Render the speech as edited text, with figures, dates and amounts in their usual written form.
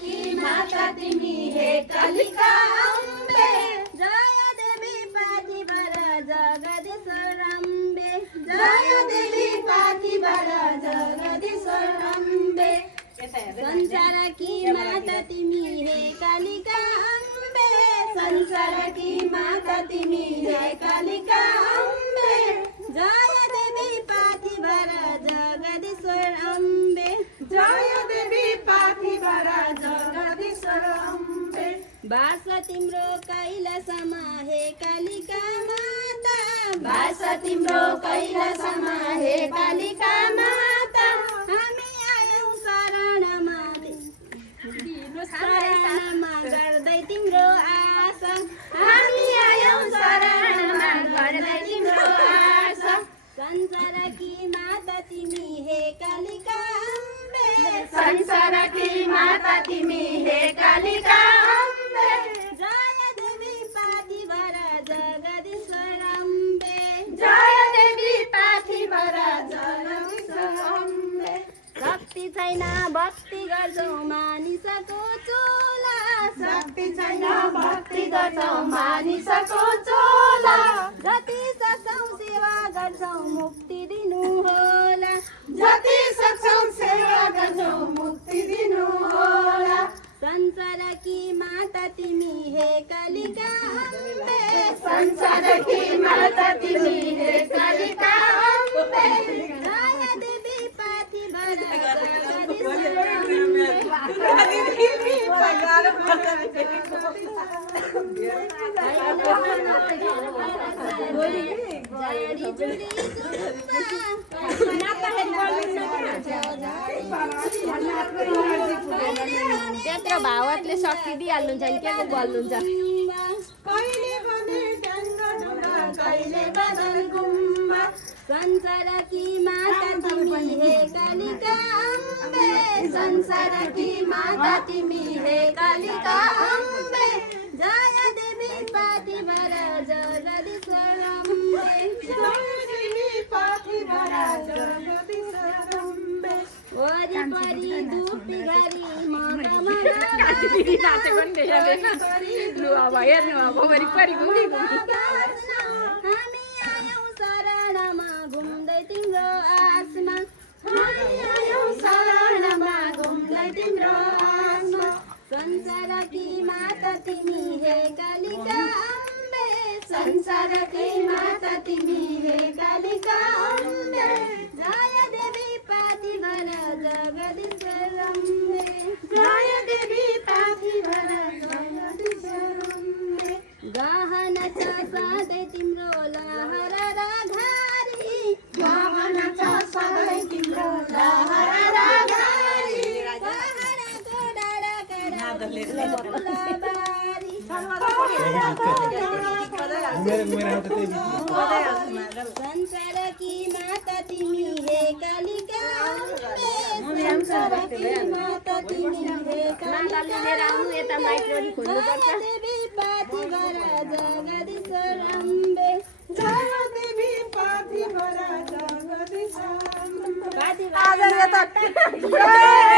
की माता तिमी हे कालिका अम्बे जय देवी पाथिभर जगदीश्वर अम्बे जय देवी पाथिभर जगदीश्वर अम्बे संसार की माता तिमी हे कालिका अम्बे संसार की माता तिमी हे कालिका अम्बे जय देवी पाथिभर जगदीश्वर अम्बे जय देवी पाथिभर जगदीश्वर अम्बे बास तिम्रो कैलासमा हे कालिका माता बास तिम्रो कैलासमा हे कालिका माता हामी आयौं शरणमा शरणमा गर्दै तिम्रो आशा हामी आयौं शरणमा गर्दै तिम्रो आशा संसार की माता तिमी हे कालिका अम्बे संसार की माता तिमी हे कालिका अम्बे जय देवी पाथिभर जगदीश्वर अम्बे जय देवी पाथिभर जगदीश्वर अम्बे शक्ति छैन भक्ति गर्छौ मानिसको चोला शक्ति छैन भक्ति गर्छौ मानिसको चोला जति सक्छौ सेवा गर्छौ मुक्ति दिनु होला जति सक्छौ सेवा गर्छौ मुक्ति दिनु होला संसार की माता तिमी हे कालिका अम्बे संसार की माता तिमी हे कालिका अम्बे जय देवी पाथिभर जगदीश्वर त्यत्रो भावतले शक्ति दिइहाल्नुहुन्छ नि के बोल्नुहुन्छ संसार की माता तिमी हे कालिका अम्बे संसार की माता तिमी हे कालिका अम्बे जय देवी पाथिभर जगदीश्वर अम्बे जय देवी पाथिभर जगदीश्वर अम्बे वरिपरि धुपी गरी म हामी आयौं शरणमा घुम्दै तिम्रो आसमा हामी आयौं शरणमा घुम्दै तिम्रो आसमा संसार की माता तिमी हे कालिका अम्बे संसार की माता तिमी हे कालिका अम्बे जय देवी पाथिभर जगदीश्वर अम्बे जय देवी पाथिभर जगदीश्वर अम्बे गहना छ सधैँ तिम्रो लहर र घारी गहना छ सधैँ तिम्रो लहर र घारी गहनाको डाँडा फुलबारी संसार की माता तिमी हे कालिका अम्बे संसार की माता तिमी हे कालिका अम्बे देवी पाथिभर जगदीश्वर अम्बे जय देवी पाथिभर जगदीश्वर अम्बे